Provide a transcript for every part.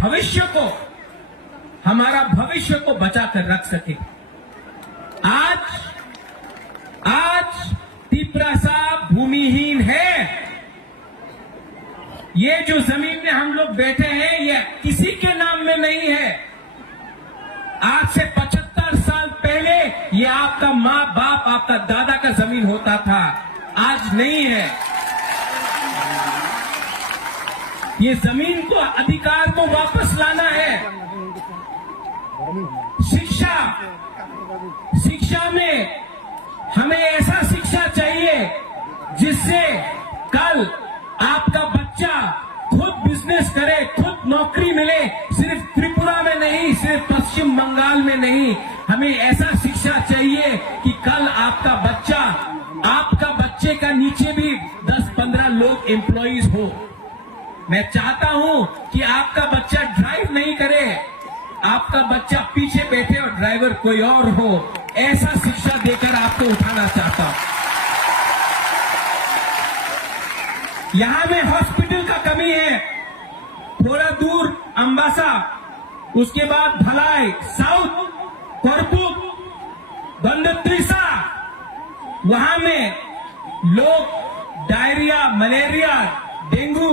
भविष्य को, हमारा भविष्य को बचा कर रख सके। आज तिपरासा भूमिहीन है। ये जो जमीन में हम लोग बैठे हैं ये किसी के नाम में नहीं है। आज से 75 साल पहले ये आपका माँ बाप, आपका दादा का जमीन होता था, आज नहीं है। ये जमीन को, अधिकार को वापस लाना है। शिक्षा में हमें ऐसा शिक्षा चाहिए जिससे कल आपका बच्चा खुद बिजनेस करे, खुद नौकरी मिले। सिर्फ त्रिपुरा में नहीं, सिर्फ पश्चिम बंगाल में नहीं, हमें ऐसा शिक्षा चाहिए कि कल आपका बच्चे का नीचे भी 10-15 लोग एम्प्लॉइज हो। मैं चाहता हूं कि आपका बच्चा ड्राइव नहीं करे, आपका बच्चा पीछे बैठे और ड्राइवर कोई और हो। ऐसा शिक्षा देकर आपको उठाना चाहता हूं। यहां में हॉस्पिटल का कमी है, थोड़ा दूर अंबासा, उसके बाद भलाई, साउथ कोरपुक, गंडत्रिसा, वहां में लोग डायरिया, मलेरिया, डेंगू,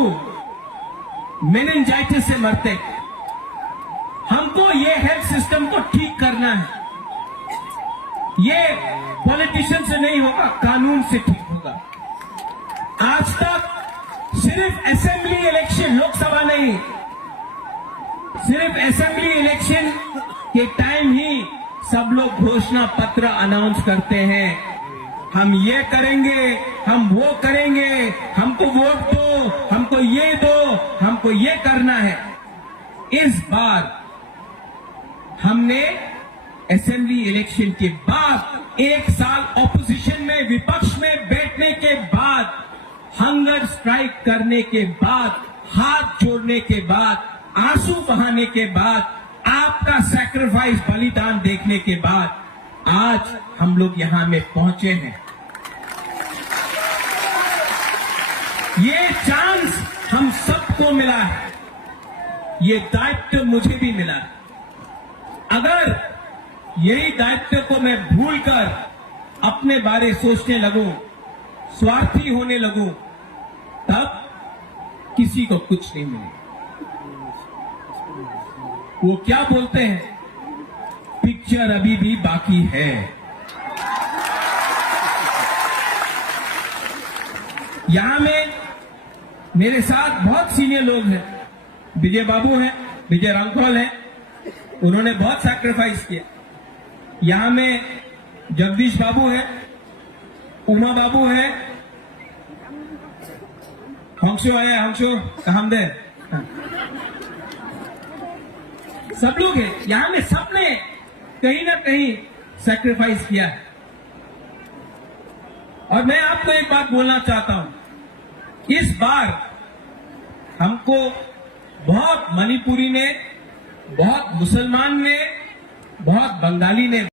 मेनिंजाइटिस से मरते। हमको ये हेल्थ सिस्टम को ठीक करना है। ये पॉलिटिशियन से नहीं होगा, कानून से ठीक होगा। आज तक सिर्फ असेंबली इलेक्शन, लोकसभा नहीं, सिर्फ असेंबली इलेक्शन के टाइम ही सब लोग घोषणा पत्र अनाउंस करते हैं। हम ये करेंगे, हम वो करेंगे, हमको वोट दो, हमको ये दो, हमको ये करना है। इस बार हमने असेंबली इलेक्शन के बाद, एक साल ऑपोजिशन में, विपक्ष में बैठने के बाद, हंगर स्ट्राइक करने के बाद, हाथ जोड़ने के बाद, आंसू बहाने के बाद, आपका सैक्रिफाइस, बलिदान देखने के बाद आज हम लोग यहां में पहुंचे हैं। ये चांस हम सबको मिला है, ये दायित्व मुझे भी मिला है। अगर यही दायित्व को मैं भूलकर अपने बारे सोचने लगूं, स्वार्थी होने लगूं, तब किसी को कुछ नहीं मिलेगा। वो क्या बोलते हैं, पिक्चर अभी भी बाकी है। यहां में मेरे साथ बहुत सीनियर लोग हैं। विजय बाबू हैं, विजय रामखोल हैं, उन्होंने बहुत सैक्रिफाइस किया। यहां में जगदीश बाबू हैं, उमा बाबू हैं, हंसो है, हंसो कामदे, सब लोग हैं यहां में। सबने कहीं ना कहीं सैक्रिफाइस किया है। और मैं आपको एक बात बोलना चाहता हूं, इस बार हमको बहुत मणिपुरी ने, बहुत मुसलमान ने, बहुत बंगाली ने